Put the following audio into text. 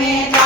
me